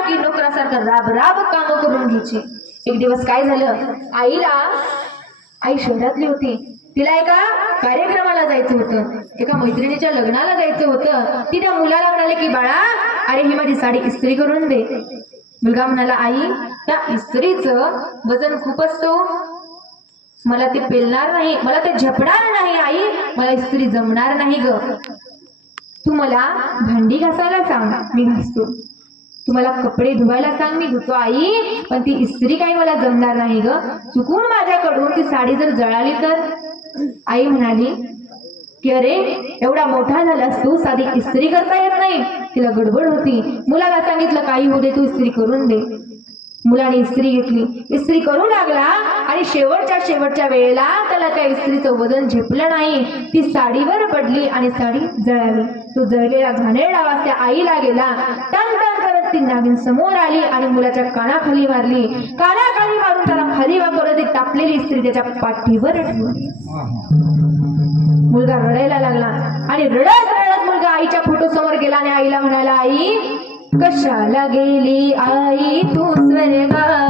की नोकरासारखं राब राब काम करून घ्यायची. एक दिवस काय झालं? आईला आई शहरातली होती. तिला एका कार्यक्रमाला जायचं होतं. एका मैत्रिणीच्या लग्नाला जायचं होतं. ती त्या मुलाला म्हणाले की बाळा अरे ही माझी साडी इस्त्री करून दे. मुलगा म्हणाला आई त्या इस्त्रीचं वजन खूप असतो मला ते पेलणार नाही. मला ते झपणार नाही आई. मला इस्त्री जमणार नाही ग. तू मला भांडी घासायला सांग. मी घासतो. तुम्हाला कपडे धुवायला सांग मी धुतो आई. पण ती इस्त्री काही मला जमणार नाही ग. चुकून माझ्याकडून ती साडी जर जळाली तर? आई म्हणाली की अरे एवढा मोठा झालास तू साधी इस्त्री करता येत नाही. तिला गडबड होती. मुलाला सांगितलं काही होऊ दे तू इस्त्री करून दे. मुलाने इस्त्री घेतली. इस्त्री करू लागला आणि शेवटच्या शेवटच्या वेळेला त्याला त्या इस्त्रीचं वजन झेपलं नाही. ती साडीवर पडली आणि साडी जळाली. तो जळलेला घाणेरडा आवाज त्या आईला गेला. टंग ती नागिन समोर आली आणि मुलाच्या कानाखाली मारली. कानाखाली मारून त्याला खाली वाकवलं ती टाकलेली त्याच्या पाठीवर मुलगा रडायला लागला आणि रडत रडत मुलगा आईच्या फोटो समोर गेला आणि आईला म्हणाला आई कशाला गेली? आई तू स्वर्गाला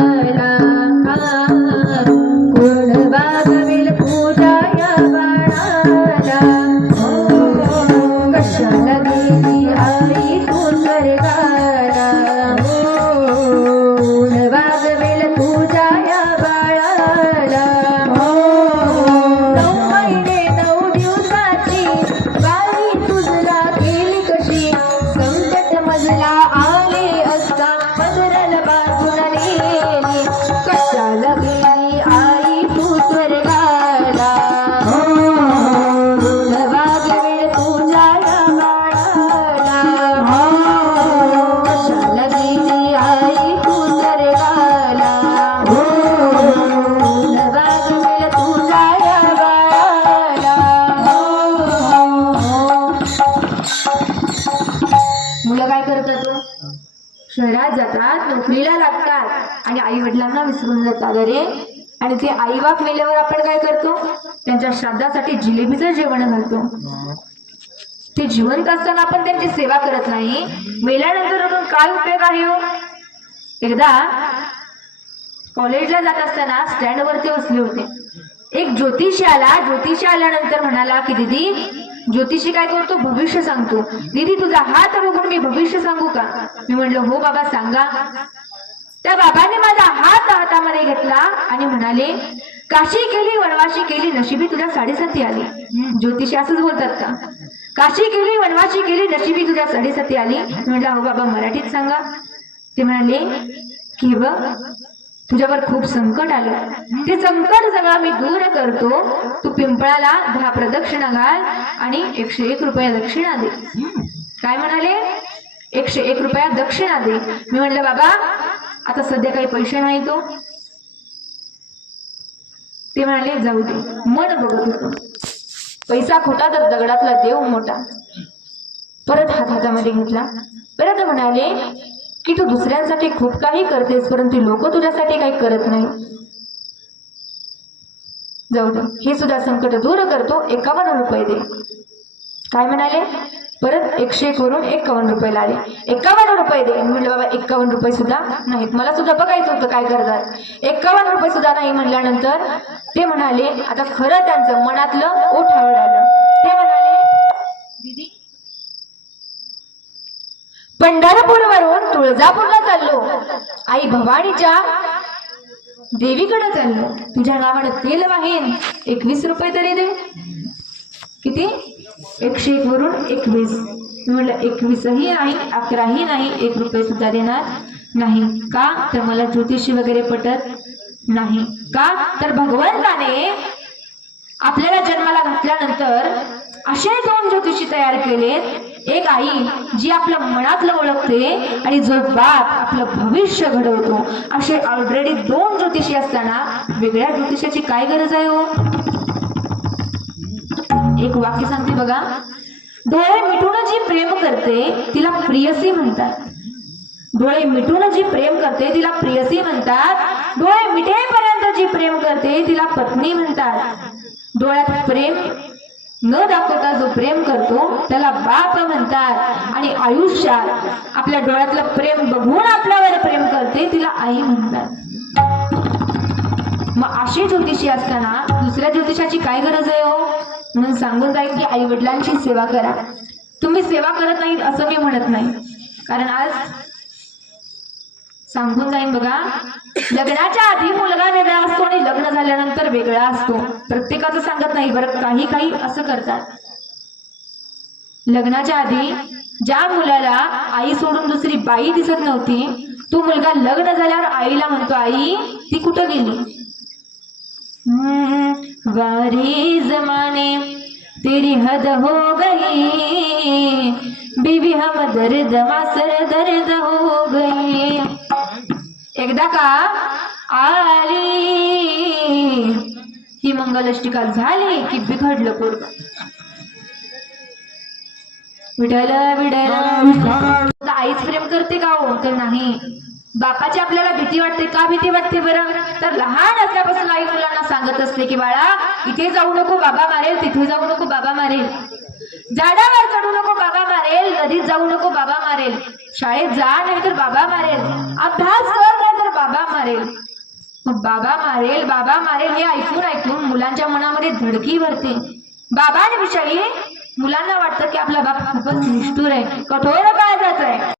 मुलं शहरात जातात नोकरीला लागतात. आणि आई वडिलांना विसरून जातात अरे! आणि ते आई बाप मेल्यावर आपण काय करतो? त्यांच्या श्राद्धासाठी जिलेबीचं जेवण घालतो. ते जिवंत असताना आपण त्यांची सेवा करत नाही. मेल्यानंतर आपण काय उपयोग आहे हो? एकदा कॉलेजला जात असताना स्टँडवरती बसले होते. एक ज्योतिषी आला. ज्योतिषी आल्यानंतर म्हणाला की दीदी ज्योतिषी काय करतो? भविष्य सांगतो. दीदी तुझा हात बघून मी भविष्य सांगू का? मी म्हणलं हो बाबा सांगा. त्या बाबाने माझा हात हातामध्ये घेतला आणि म्हणाले काशी केली वनवाशी केली नशिबी तुझ्या साडेसाती आली. ज्योतिषी असंच बोलतात का? काशी केली वनवाशी केली नशिबी तुझ्या साडेसाती आली. मी म्हटलं हो बाबा मराठीत सांगा. ते म्हणाले की बघ तुझ्यावर खूप संकट आलं. ते संकट सगळं मी दूर करतो. तू पिंपळाला दहा प्रदक्षिणा घाल आणि एकशे एक रुपया दक्षिणा दे. काय म्हणाले? एकशे एक रुपया दक्षिणा दे. मी म्हणलं बाबा आता सध्या काही पैसे नाही तो. ते म्हणाले जाऊ दे. मन बघत होतो. पैसा खोटा तर दगडातला देव मोठा. परत हात हातामध्ये घेतला. परत म्हणाले की तू दुसऱ्यांसाठी खूप काही करतेस परंतु लोक तुझ्यासाठी काही करत नाही. जाऊ दे. हे सुद्धा संकट दूर करतो एकावन्न रुपये दे. काय म्हणाले? परत एकशे एक वरून एकावन्न रुपये लाले एकावन्न रुपये दे. म्हणलं बाबा एकावन्न रुपये सुद्धा नाहीत. मला सुद्धा बघायचं होतं काय करतात. एकावन्न रुपये सुद्धा नाही म्हणल्यानंतर ते म्हणाले आता खरं त्यांचं मनातलं ओठावर आलं ते म्हणाले दीदी पंढरपूरवरून तुळजापूरला चाललो. आई भवानीच्या देवीकडे चाललो. तुझ्या नावानं तेल वाहीन. एकवीस रुपये तरी दे. किती? एकशे एक वरून एकवीस. मी म्हटलं एकवीसही नाही अकराही नाही एक रुपये सुद्धा देणार नाही. का? तर मला ज्योतिषी वगैरे पटत नाही. का? तर भगवंताने आपल्याला जन्माला घातल्यानंतर असे दोन ज्योतिषी तयार केलेत. एक आई जी आपल्या मनातलं ओळखते आणि जो बाप आपलं भविष्य घडवतो. असे ऑलरेडी दोन ज्योतिषी असताना वेगळ्या ज्योतिषाची काय गरज आहे हो? एक वाक्य सांगते बघा. डोळे मिटून जी प्रेम करते तिला प्रियसी म्हणतात. डोळे मिटून जी प्रेम करते तिला प्रियसी म्हणतात. डोळे मिटेपर्यंत जी प्रेम करते तिला पत्नी म्हणतात. डोळ्यात प्रेम न दाखवता जो प्रेम करतो त्याला बाप म्हणतात आणि आयुष्यात आपल्या डोळ्यातलं प्रेम बघून आपल्यावर प्रेम करते तिला आई म्हणतात. मग अशी ज्योतिषी असताना दुसऱ्या ज्योतिषाची काय गरज आहे हो? म्हणून सांगून जाईल की आई वडिलांची सेवा करा. तुम्ही सेवा करत नाही असं मी म्हणत नाही. कारण आज सांगून जाईन बघा. लग्नाच्या आधी मुलगा वेगळा असतो आणि लग्न झाल्यानंतर वेगळा असतो. प्रत्येकाचं सांगत नाही बरं काही काही असं करतात. लग्नाच्या आधी ज्या मुलाला आई सोडून दुसरी बाई दिसत नव्हती तो मुलगा लग्न झाल्यावर आईला म्हणतो आई ती कुठं गेली? हम्म, जमाने तेरी हद हो गई बीवी हम दर्द मासर दर्द एकदा का आली? ही मंगलाष्टिका झाली की बिघडलं पोरग. विठल विठल आईच प्रेम करते का हो? तर नाही. बापाची आपल्याला भीती वाटते. का भीती वाटते बरं? तर लहान असल्यापासून आई मुलांना सांगत असते की बाळा इथे जाऊ नको बाबा मारेल. तिथे जाऊ नको बाबा मारेल. झाडावर चढू नको बाबा मारेल. नदीत जाऊ नको बाबा मारेल. शाळेत जा नाही तर बाबा मारेल. अभ्यास कर नाही तर बाबा मारेल मग बाबा मारेल बाबा मारेल हे ऐकून ऐकून मुलांच्या मनामध्ये धडकी भरते. बाबांविषयी मुलांना वाटतं की आपला बाप खूपच निष्ठूर आहे कठोर काळजाचा आहे.